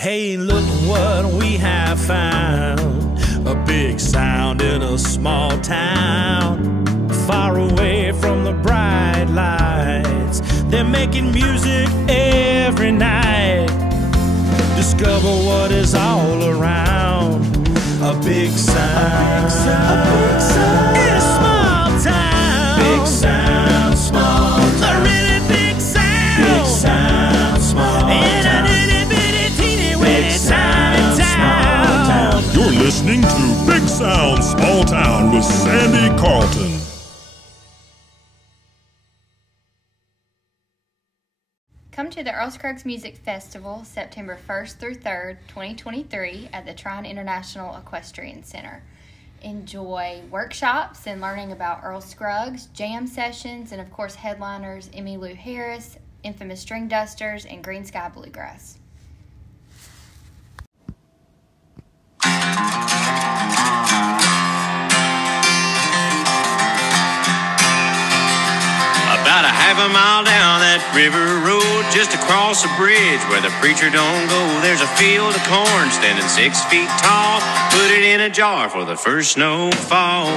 Hey, look what we have found. A big sound in a small town, far away from the bright lights. They're making music every night. Discover what is all around. A big sound, a big sound in a small town. Big sound, small town. A really big sound. Big sound, small town. You're listening to Big Sound Small Town with Sandy Carlton. Come to the Earl Scruggs Music Festival September 1st through 3rd, 2023 at the Trine International Equestrian Center. Enjoy workshops and learning about Earl Scruggs, jam sessions, and of course headliners Emmylou Harris, Infamous String Dusters, and Green Sky Bluegrass. About a half a mile down that river road, just across a bridge where the preacher don't go, there's a field of corn standing 6 feet tall. Put it in a jar for the first snowfall.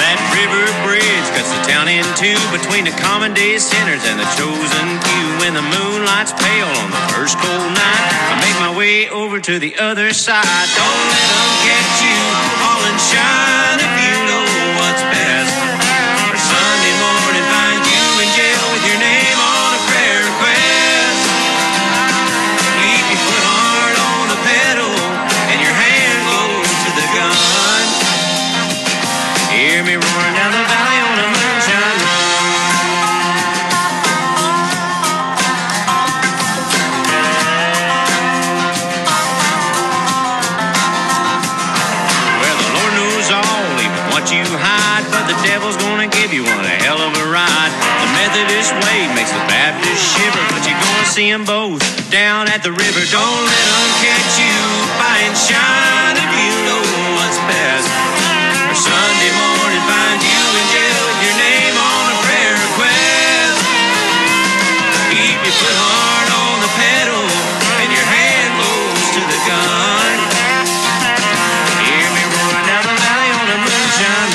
That river bridge cuts the town in two, between the common day sinners and the chosen few. When the moonlight's pale on the first cold night, I make my way over to the other side. Don't let them catch you all and shine if you know what's best. Or Sunday morning find you in jail with your name on a prayer request. Keep your foot hard on the pedal and your hand close to the gun. Hear me roaring down the valley on a moonshine run. You hide, but the devil's gonna give you one a hell of a ride. The Methodist way makes the Baptist shiver, but you're gonna see them both down at the river. Don't let them catch you by and shine if you know what's best. Or Sunday morning find you in jail with your name on a prayer request. Keep your foot hard on the pedal and your hand close to the gun. Hear me roaring down the valley on a moonshine.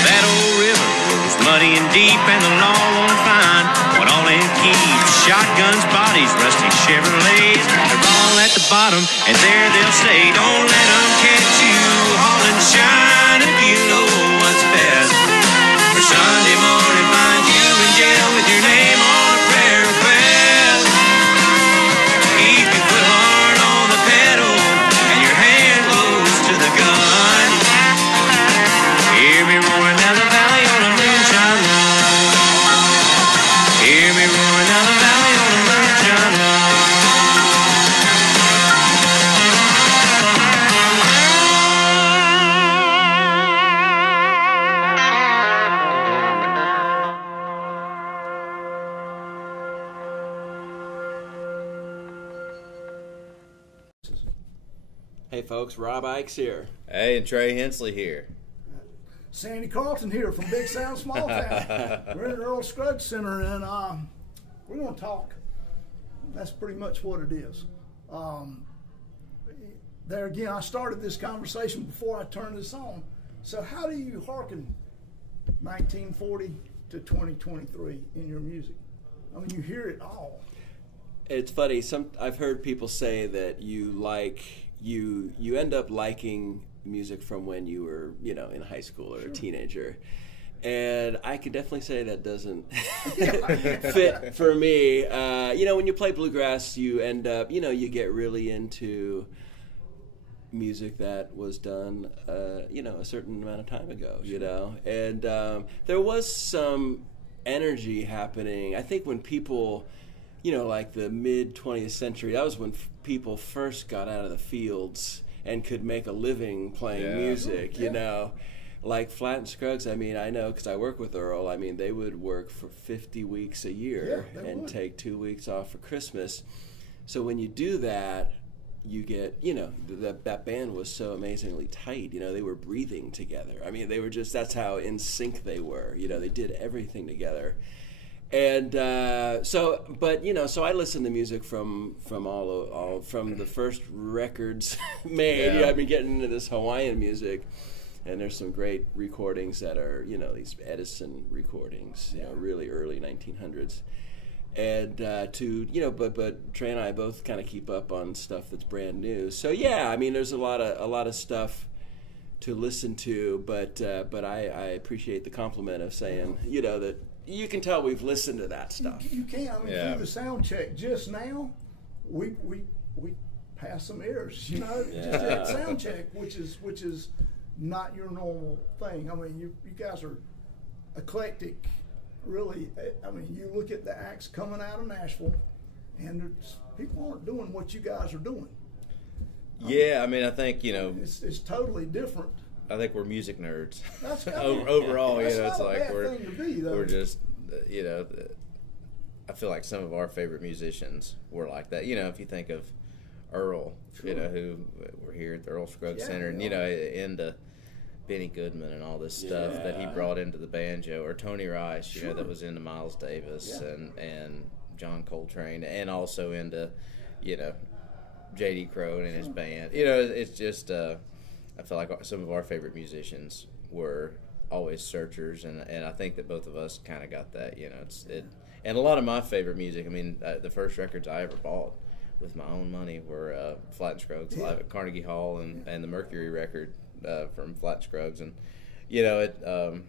That old river goes muddy and deep, and the law won't find what all it keeps. Shotguns, bodies, rusty Chevrolets, they're all at the bottom, and there they'll stay. Don't let them catch you haul and shine if you know what's best. For Sunday morning find you in jail with your name on a prayer request. Keep your foot hard on the pedal and your hand close to the gun. Hear me roaring down the valley on a moonshine run. Hear me roaring down the valley on a moonshine run. Hey folks, Rob Ickes here. Hey, and Trey Hensley here. Sandy Carlton here from Big Sound Small Town. We're in the Earl Scruggs Center, and we're going to talk. That's pretty much what it is. There again, I started this conversation before I turned this on. So how do you hearken 1940 to 2023 in your music? I mean, you hear it all. It's funny. I've heard people say that you end up liking music from when you were, in high school or a teenager. And I can definitely say that doesn't fit for me. When you play bluegrass, you end up, you get really into music that was done, a certain amount of time ago, And there was some energy happening. I think when people, like the mid-20th century, that was when people first got out of the fields and could make a living playing music, Like Flat and Scruggs, I know because I work with Earl, they would work for 50 weeks a year and take 2 weeks off for Christmas. So when you do that, you get, you know, that band was so amazingly tight. You know, they were breathing together. I mean, they were just, that's how in sync they were. You know, they did everything together. And so I listened to music from all from the first records made. Yeah. You know, I've been getting into this Hawaiian music, and there's some great recordings that are, you know, these Edison recordings, you know, really early 1900s. And but Trey and I both kind of keep up on stuff that's brand new. So yeah, I mean, there's a lot of stuff to listen to, but I appreciate the compliment of saying, you know, that you can tell we've listened to that stuff. You can. I mean, through the sound check just now, we passed some errors, you know, just at sound check, which is not your normal thing. I mean, you guys are eclectic. Really, I mean, you look at the acts coming out of Nashville, and people aren't doing what you guys are doing. Yeah, I mean, I think, you know, it's totally different. I think we're music nerds. That's overall. That's you know, it's not a like bad thing to be, though. we're just, you know, I feel like some of our favorite musicians were like that. You know, if you think of Earl, you know, who we're here at the Earl Scruggs Center, and you know, into Benny Goodman and all this stuff that he brought into the banjo, or Tony Rice, you know, that was into Miles Davis and John Coltrane, and also into, you know, J.D. Crowe and his band. You know, it's just I feel like some of our favorite musicians were always searchers, and I think that both of us kind of got that. You know, and a lot of my favorite music. I mean, the first records I ever bought with my own money were Flat and Scruggs live at Carnegie Hall and the Mercury record from Flat and Scruggs, and you know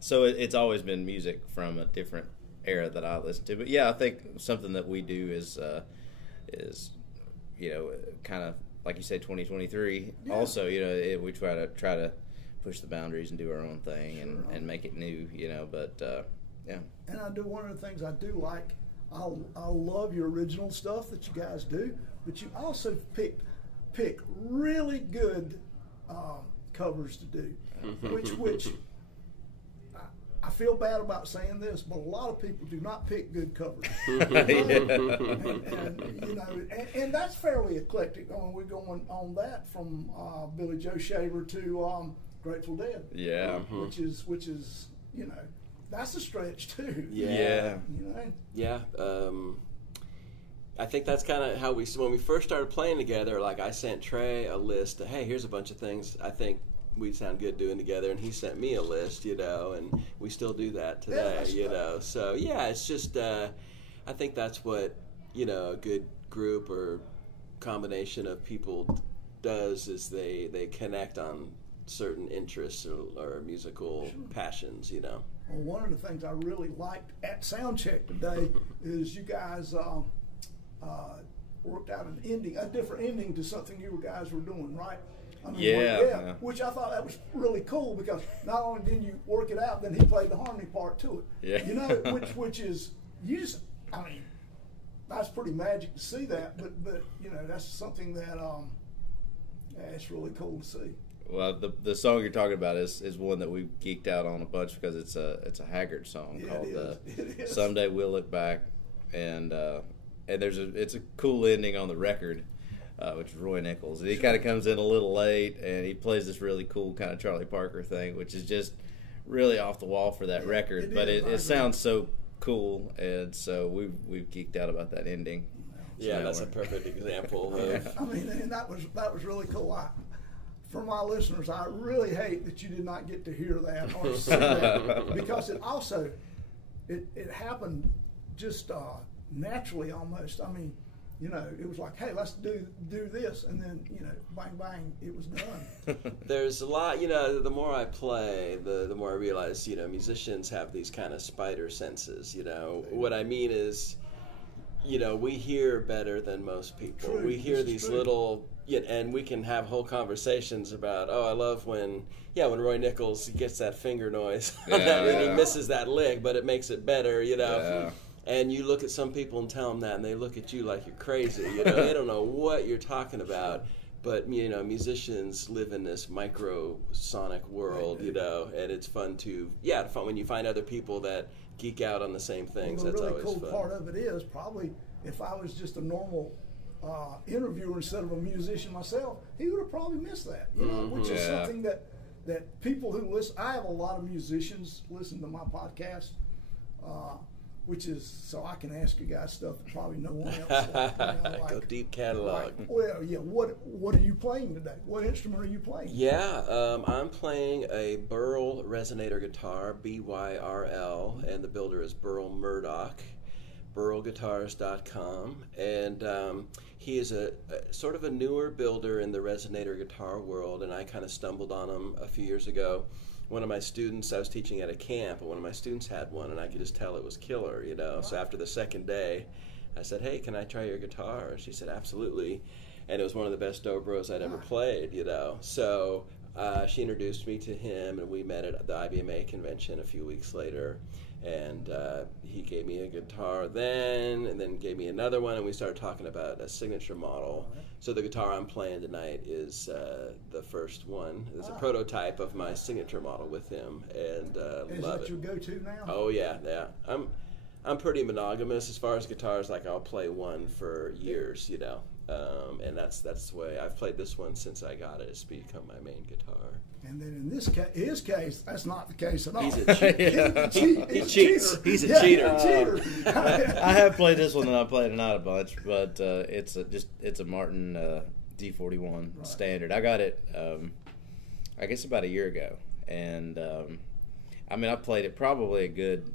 so it's always been music from a different era that I listen to. But yeah, I think something that we do is you know, kind of like you say, 2023. Also, you know, we try to push the boundaries and do our own thing and make it new. You know, but yeah. And I do one of the things I do like. I love your original stuff that you guys do, but you also pick really good covers to do, which I feel bad about saying this, but a lot of people do not pick good covers. and you know, and that's fairly eclectic. We're going on that from Billy Joe Shaver to Grateful Dead. Yeah, which is you know, that's a stretch too. Yeah. You know. Yeah. I think that's kind of how when we first started playing together, like I sent Trey a list of, hey, here's a bunch of things I think we'd sound good doing together, and he sent me a list, you know, and we still do that today, you know. So yeah, it's just I think that's what, you know, a good group or combination of people does, is they connect on certain interests or musical passions, you know. Well, one of the things I really liked at Soundcheck today is you guys worked out a different ending to something you guys were doing, right? I mean, yeah. Which I thought that was really cool, because not only did you work it out, then he played the harmony part to it. Yeah. You know, which is, I mean, that's pretty magic to see that, but you know, that's something that it's really cool to see. Well, the song you're talking about is one that we geeked out on a bunch, because it's a Haggard song called "Someday We'll Look Back," and it's a cool ending on the record, which is Roy Nichols. And he kind of comes in a little late, and he plays this really cool kind of Charlie Parker thing, which is just really off the wall for that record. But it sounds so cool, and so we've geeked out about that ending. Yeah, that's a perfect example. I mean, and that was really cool. For my listeners, I really hate that you did not get to hear that or see that, because it also it happened just naturally almost. I mean, you know, it was like, hey, let's do this, and then, you know, bang bang, it was done. There's a lot, you know, the more I play, the more I realize, you know, musicians have these kind of spider senses, you know. What I mean is, you know, we hear better than most people. True, we hear these little, and we can have whole conversations about, I love when Roy Nichols gets that finger noise, and he misses that lick, but it makes it better, you know. Yeah. And you look at some people and tell them that, and they look at you like you're crazy. You know, they don't know what you're talking about. But, you know, musicians live in this microsonic world, you know, and it's fun when you find other people that geek out on the same things. Well, the that's really always cool fun. part of it is, probably if I was just a normal interviewer instead of a musician myself, he would have probably missed that. You know, which is something that people who listen. I have a lot of musicians listen to my podcast. Which is so I can ask you guys stuff that probably no one else. Like, Go deep catalog. Like, well, yeah. What are you playing today? What instrument are you playing? Yeah, I'm playing a Burl resonator guitar, BYRL, and the builder is Burl Murdoch, burlguitars.com, and he is a sort of a newer builder in the resonator guitar world, and I kind of stumbled on him a few years ago. One of my students, I was teaching at a camp, and one of my students had one, and I could just tell it was killer, you know. So after the second day, I said, hey, can I try your guitar? She said, absolutely. And it was one of the best dobros I'd ever played, you know. So she introduced me to him, and we met at the IBMA convention a few weeks later. And he gave me a guitar then, and then gave me another one, and we started talking about a signature model. So the guitar I'm playing tonight is the first one. It's a prototype of my signature model with him, and Is love that it. your go-to now? Oh yeah. I'm pretty monogamous as far as guitars. Like I'll play one for years, you know, and that's the way I've played this one since I got it. It's become my main guitar. And then in his case, that's not the case at all. He's a he cheats. He's a Yeah, cheater. I have played this one and I played it not a bunch, but it's a Martin D41 standard. I got it, I guess about a year ago, and I mean I played it probably a good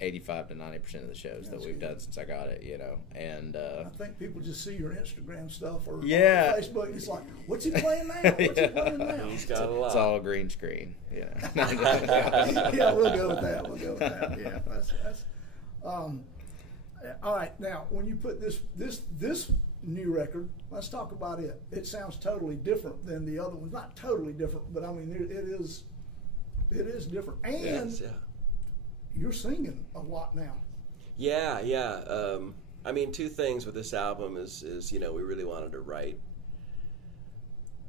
85 to 90% of the shows that we've done since I got it, you know, and I think people just see your Instagram stuff or Yeah. on Facebook. It's like, what's he playing now? What's he playing now? He's got a lot. it's all green screen, you know. Yeah, we'll go with that. Yeah, that's all right. Now, when you put this new record, let's talk about it. It sounds totally different than the other ones. Not totally different, but I mean, it is different. And Yes, yeah. you're singing a lot now. Yeah. I mean, two things with this album is you know, we really wanted to write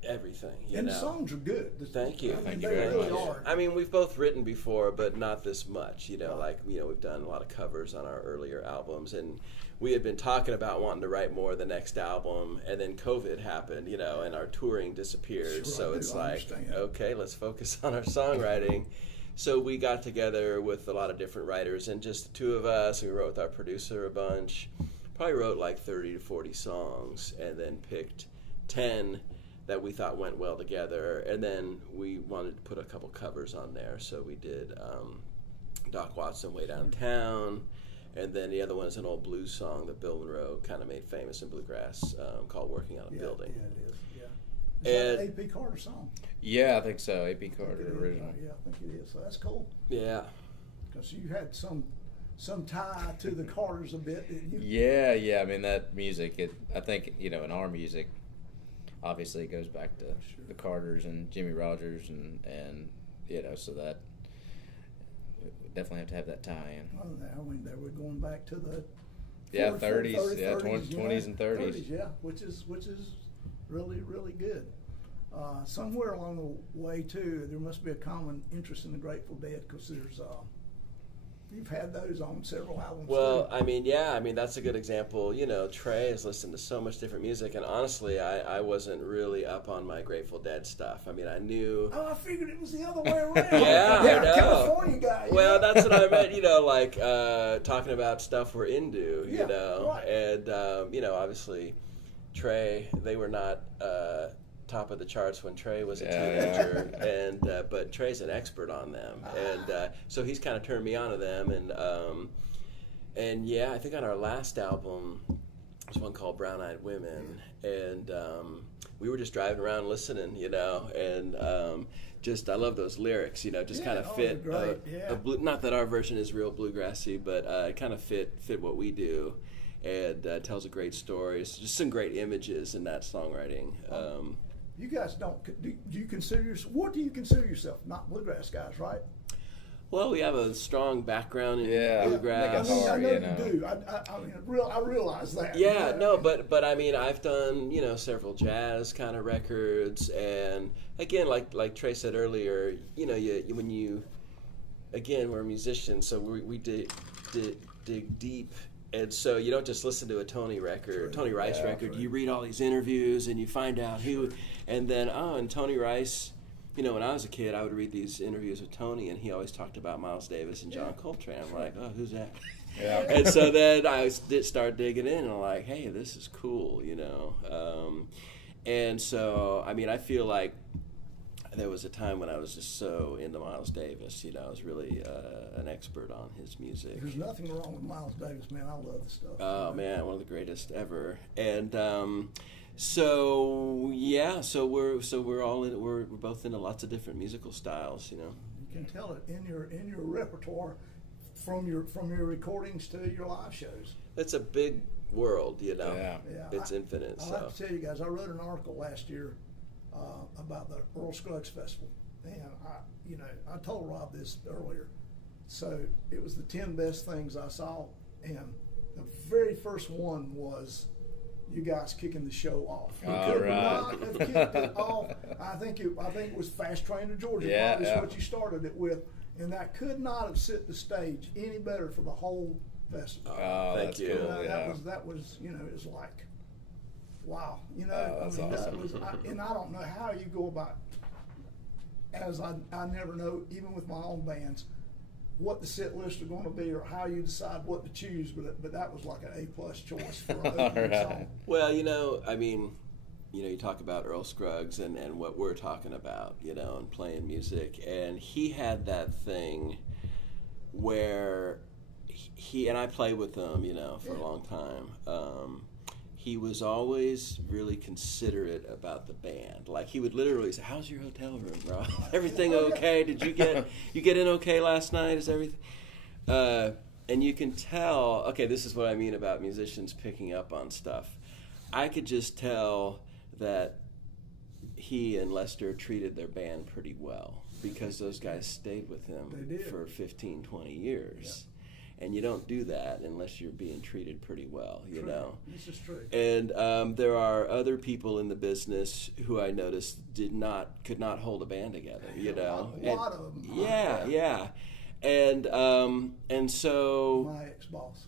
everything, you And know. the songs are good. Thank you. I mean, Thank you they very really much. are. I mean, we've both written before, but not this much, you know, like, you know, we've done a lot of covers on our earlier albums, and we had been talking about wanting to write more of the next album, and then COVID happened, you know, and our touring disappeared, Sure, so I it's do like, understand. okay, let's focus on our songwriting. So we got together with a lot of different writers, and just the two of us, we wrote with our producer a bunch, probably wrote like 30 to 40 songs, and then picked 10 that we thought went well together, and then we wanted to put a couple covers on there, so we did Doc Watson, Way Downtown, and then the other one is an old blues song that Bill Monroe kind of made famous in bluegrass called Working on a Building. Yeah, it is. Yeah. Is that And- an AP Carter song? Yeah, I think so. AP It Carter is. original. Yeah, I think it is. So that's cool. Yeah. Because you had some tie to the Carters a bit, didn't you? Yeah. I mean that music. I think you know in our music, obviously it goes back to the Carters and Jimmy Rogers and you know so that we definitely have to have that tie in. Oh, I mean, they were going back to the 30s, 30s, 20s and 30s. Yeah, which is really, really good. Somewhere along the way too, there must be a common interest in the Grateful Dead because there's you've had those on several albums. Well, too. I mean, that's a good example. You know, Trey has listened to so much different music, and honestly, I wasn't really up on my Grateful Dead stuff. I mean, I knew. I figured it was the other way around. Yeah, I know. California guy. you Well, know? that's what I meant, you know, like talking about stuff we're into, Yeah, you know. right. And, you know, obviously, Trey, they were not top of the charts when Trey was a teenager, and but Trey's an expert on them. And so he's kind of turned me on to them. And yeah, I think on our last album, there's one called Brown Eyed Women, and we were just driving around listening, you know, and just I love those lyrics, you know, just kind of fit. they're great, yeah. Not that our version is real bluegrassy, but it kind of fit what we do, and tells a great story. It's just some great images in that songwriting. You guys do you consider yourself? What do you consider yourself? Not bluegrass guys, right? Well, we have a strong background in Yeah, bluegrass. I mean, I know you know. you do. I realize that. Yeah, no, but I mean, I've done, you know, several jazz kind of records, and again, like Trey said earlier, you know, again, we're musicians, so we dig deep And so you don't just listen to a Tony Rice record. You read all these interviews and you find out who, and then and Tony Rice. You know, when I was a kid, I would read these interviews with Tony, and he always talked about Miles Davis and John Coltrane. I'm like, oh, who's that? Yeah. And so then I did start digging in, and I'm like, hey, this is cool, you know. And so, I mean, I feel like there was a time when I was just so into Miles Davis. You know, I was really an expert on his music. There's nothing wrong with Miles Davis, man. I love the stuff. Oh, man, one of the greatest ever. And so we're all in. We're both into lots of different musical styles. You know, You can tell it in your repertoire from your recordings to your live shows. it's a big world. You know, Yeah. it's infinite. I'll So have to tell you guys, I wrote an article last year about the Earl Scruggs Festival, and I told Rob this earlier. So it was the 10 best things I saw, and the very first one was you guys kicking the show off. You could not have kicked it off. I think it was Fast Train to Georgia. Yeah, Probably is yeah. what you started it with, and that could not have set the stage any better for the whole festival. Oh, Thank that's you. cool. That was it was like, wow, that's awesome. and I don't know how you go about, as I never know, even with my own bands, what the set lists are going to be or how you decide what to choose, but that was like an A+ choice for an opening song. well, you know, I mean, you talk about Earl Scruggs and what we're talking about, and playing music, and he had that thing where he and I played with him, for a long time. He was always really considerate about the band. Like, he would literally say, "How's your hotel room, bro? Everything okay? Did you get in okay last night? Is everything?" And you can tell. Okay, this is what I mean about musicians picking up on stuff. I could just tell that he and Lester treated their band pretty well because those guys stayed with him for 15, 20 years. Yeah. And you don't do that unless you're being treated pretty well, you know. This is true. And there are other people in the business who I noticed could not hold a band together, A lot of them. Yeah. And so My ex-boss.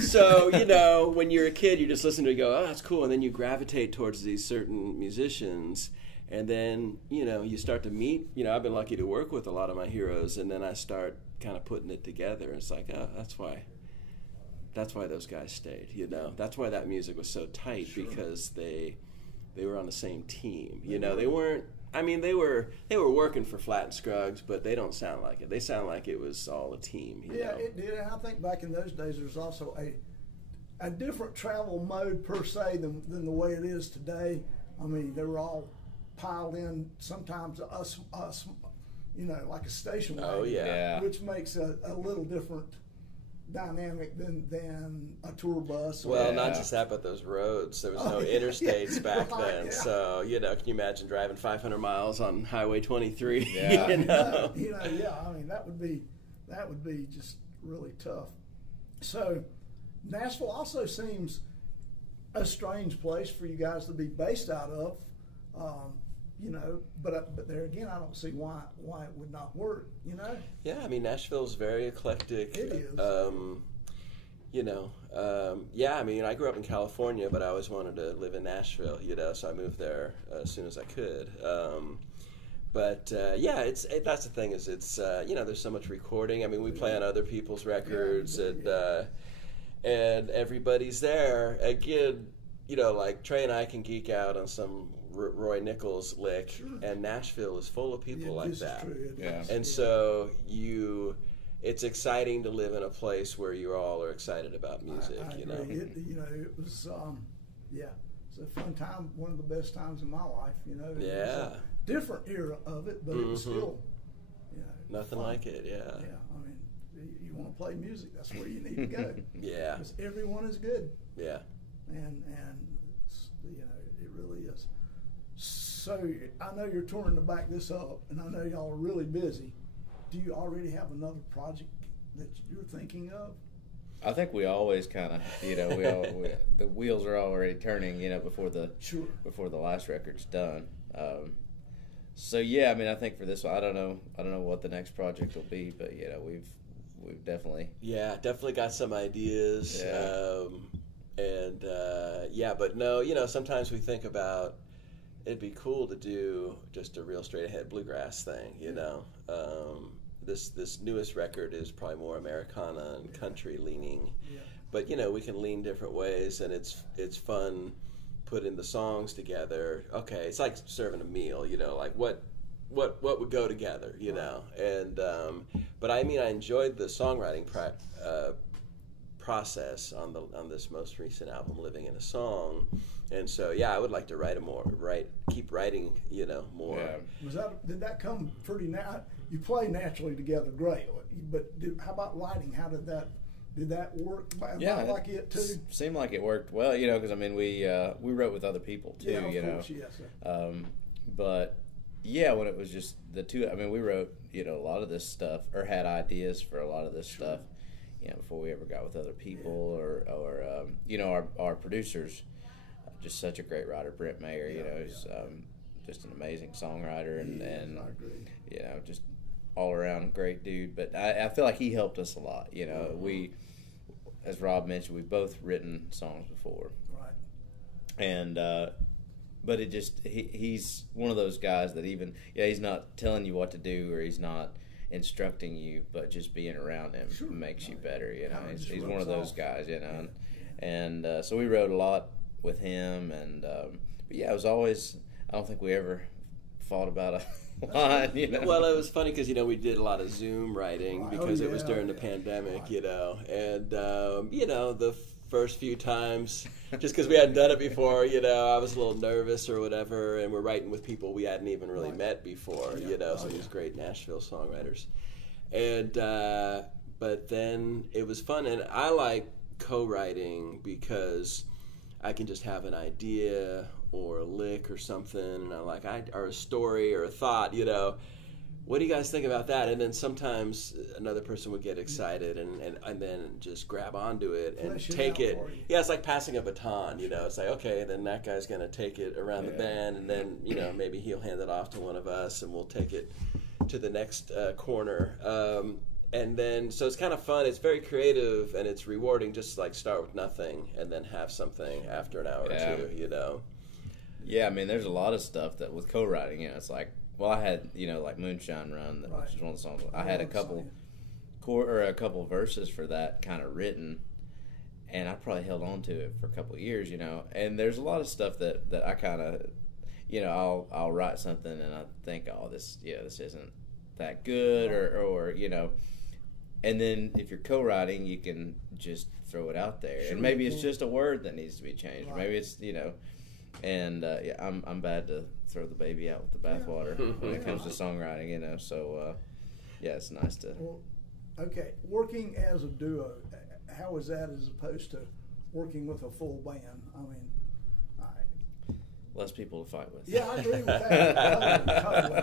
So, when you're a kid, you just listen to it and go, oh, that's cool. And then you gravitate towards these certain musicians. And then, you start to meet, I've been lucky to work with a lot of my heroes. And then I start kind of putting it together. And it's like, oh, that's why those guys stayed, That's why that music was so tight, because they were on the same team. They weren't, they were working for Flatt and Scruggs, but they don't sound like it. They sound like it was all a team, Yeah, it did. And I think back in those days, there's also a different travel mode per se than the way it is today. They were all piled in, sometimes us, like a station wagon. Oh, yeah. Which makes a little different dynamic than a tour bus. Well, not just that, but those roads. There was no interstates back then. Yeah. So, can you imagine driving 500 miles on Highway 23? Yeah. That would be just really tough. So, Nashville also seems a strange place for you guys to be based out of. But there again, I don't see why it would not work. Yeah, Nashville's very eclectic. It is. I grew up in California, but I always wanted to live in Nashville. So I moved there as soon as I could. That's the thing is there's so much recording. We play on other people's records, and everybody's there. Again, like Trey and I can geek out on some Roy Nichols lick, sure. And Nashville is full of people like that. And so it's exciting to live in a place where you all are excited about music. I agree. It was it's a fun time, one of the best times in my life. It was a different era of it, but it was still nothing fun. like it. Yeah. You want to play music, that's where you need to go. Yeah. Because everyone is good. Yeah. And it really is. So I know you're touring to back this up, and I know y'all are really busy. Do you already have another project that you're thinking of? I think we always kind of, the wheels are already turning, before the last record's done. I think for this one, I don't know what the next project will be, but we've definitely definitely got some ideas. But no, sometimes we think about it'd be cool to do just a real straight ahead bluegrass thing, This newest record is probably more Americana and country leaning, but we can lean different ways, and it's fun putting the songs together. Okay, it's like serving a meal, like what would go together, and but I enjoyed the songwriting process on this most recent album, Living in a Song, and so I would like to keep writing more. Did that come pretty you play naturally together great, but how about lighting? How did that work? Like it too? Seemed like it worked well, because we wrote with other people too, of course, yes. But when it was just the two, we wrote a lot of this stuff, or had ideas for a lot of this stuff, before we ever got with other people, or our producers, just such a great writer, Brent Mayer, who's just an amazing songwriter, and just all around great dude. But I feel like he helped us a lot. We, as Rob mentioned, we've both written songs before, right? And but it just he's one of those guys that even he's not telling you what to do, or he's not instructing you, but just being around him makes you better. He's one of those guys. And so we wrote a lot with him, and but it was always, I don't think we ever fought about a line. Well, it was funny because we did a lot of Zoom writing because it was during the pandemic, and the first few times, just because we hadn't done it before, I was a little nervous or whatever, and we're writing with people we hadn't even really met before, so these great Nashville songwriters. And but then it was fun, and I like co-writing because I can just have an idea or a lick or something, and or a story or a thought, what do you guys think about that? And then sometimes another person would get excited and then just grab onto it and take it. Yeah, it's like passing a baton, It's like, okay, then that guy's going to take it around the band, and then, maybe he'll hand it off to one of us, and we'll take it to the next corner. And then, so it's kind of fun. It's very creative, and it's rewarding just to, start with nothing and then have something after an hour or two, Yeah, there's a lot of stuff that with co-writing, it's like, well, I had, like Moonshine Run, which is one of the songs. I had a couple verses for that kind of written, and I probably held on to it for a couple of years, And there's a lot of stuff that I kind of, I'll write something and I think, oh, this isn't that good, or and then if you're co-writing, you can just throw it out there, and maybe it's just a word that needs to be changed, or maybe it's And I'm bad to throw the baby out with the bathwater when it comes to songwriting, So it's nice to. Well, okay, working as a duo, how is that as opposed to working with a full band? Less people to fight with. Yeah, I agree with that. Totally.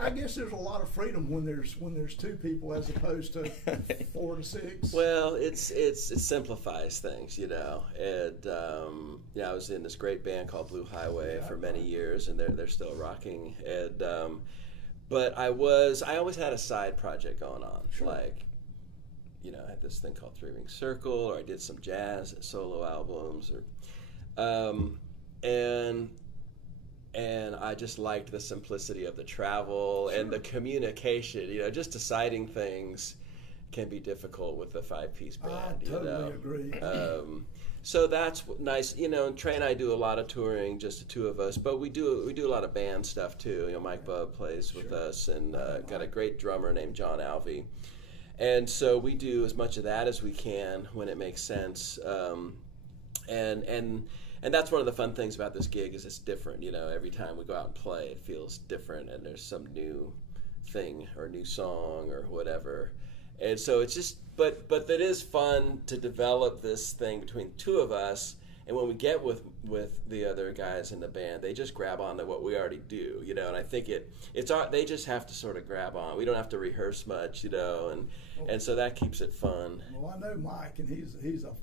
I guess there's a lot of freedom when there's two people as opposed to 4 to 6. Well, it simplifies things, And I was in this great band called Blue Highway for many years, and they're still rocking. And but I always had a side project going on, I had this thing called 3 Ring Circle, or I did some jazz solo albums, or. And I just liked the simplicity of the travel and the communication. Just deciding things can be difficult with the 5-piece band. I totally agree. So that's nice. Trey and I do a lot of touring, just the two of us, but we do a lot of band stuff too. Mike Bubb plays with us, and got a great drummer named John Alvey. And so we do as much of that as we can when it makes sense. And that's one of the fun things about this gig is it's different. Every time we go out and play, it feels different, and there's some new thing or new song or whatever. And so it's just, but it is fun to develop this thing between two of us. And when we get with the other guys in the band, they just grab on to what we already do, And I think they just have to sort of grab on. We don't have to rehearse much, and so that keeps it fun. Well, I know Mike, and he's a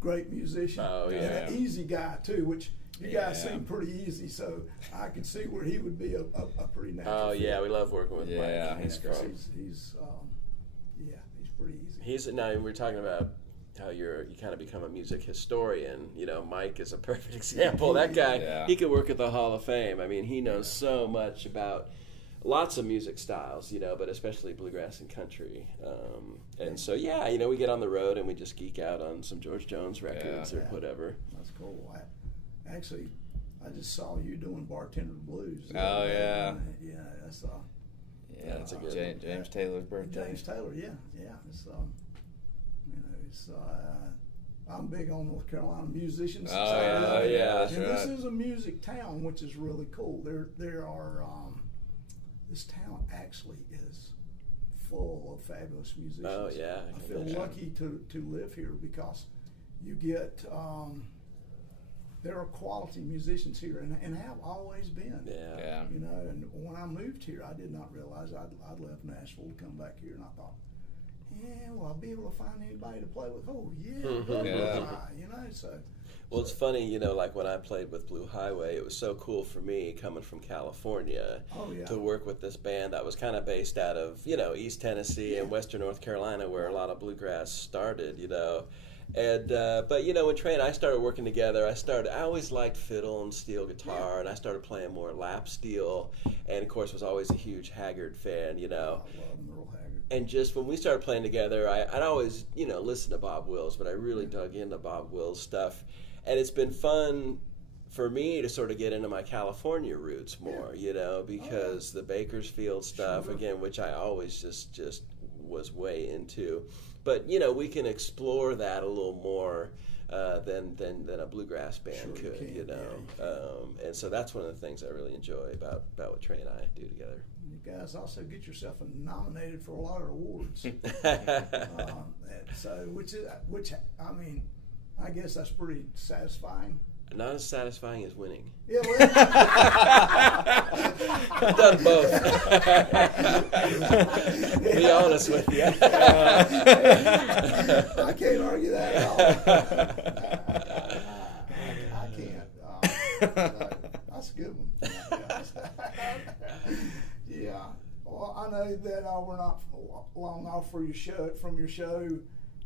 great musician, and an easy guy too, which You guys seem pretty easy, so I could see where he would be a pretty natural. Oh yeah, we love working with Mike. Yeah, he's great. He's pretty easy. Now we're talking about how you kind of become a music historian. You know, Mike is a perfect example. That guy, he could work at the Hall of Fame. I mean, he knows so much about lots of music styles, you know, but especially bluegrass and country. And so, yeah, you know, we get on the road and we just geek out on some George Jones records or whatever. That's cool. Actually, I just saw you doing Bartender Blues. Oh, yeah. Yeah, that's that's a good James Taylor's birthday. James Taylor, yeah. It's you know, it's I'm big on North Carolina musicians. Oh yeah, that's and right. this is a music town, which is really cool. There are this town actually is full of fabulous musicians. Oh yeah, I feel lucky to live here because you get there are quality musicians here and have always been. Yeah. You know, and when I moved here, I did not realize I'd left Nashville to come back here, and I thought, yeah, well, I'll be able to find anybody to play with. Oh, yeah, you know, so. Well, it's funny, you know, like when I played with Blue Highway, it was so cool for me coming from California to work with this band that was kind of based out of, you know, East Tennessee and Western North Carolina, where a lot of bluegrass started, you know. And but you know, when Trey and I started working together, I always liked fiddle and steel guitar, and I started playing more lap steel, and of course was always a huge Haggard fan, you know. I love Merle Haggard. And just when we started playing together, I'd always, you know, listen to Bob Wills, but I really dug into Bob Wills stuff, and it's been fun for me to sort of get into my California roots more, you know, because the Bakersfield stuff again, which I always just was way into. But you know, we can explore that a little more than a bluegrass band could, you know. And so that's one of the things I really enjoy about what Trey and I do together. You guys also get yourself nominated for a lot of awards. So which I mean, I guess that's pretty satisfying. Not as satisfying as winning. Yeah, well, I've done both. Be honest with you. I can't argue that at all. I can't. That's a good one. Yeah. Well, I know that we're not long off from your show.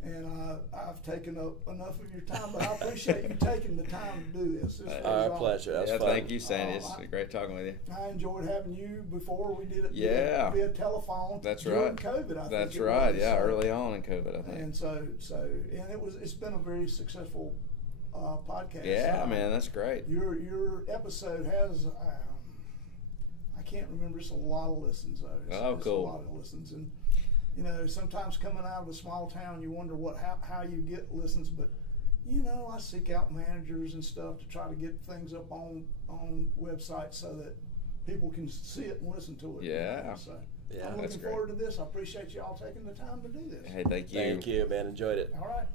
And I've taken up enough of your time, but I appreciate you taking the time to do this. Our pleasure. That was fun. Thank you, Sandy. It's great talking with you. I enjoyed having you before. We did it via telephone. That's during right. COVID, I think. That's right. Yeah, early on in COVID, I think. And it's been a very successful podcast. Yeah, man, that's great. Your episode has I can't remember. It's a lot of listens though. It's cool. A lot of listens. And you know, sometimes coming out of a small town, you wonder how you get listens. But you know, I seek out managers and stuff to try to get things up on websites so that people can see it and listen to it. Yeah. You know? So yeah, I'm looking forward to this. I appreciate you all taking the time to do this. Hey, thank you. Thank you, man. Enjoyed it. All right.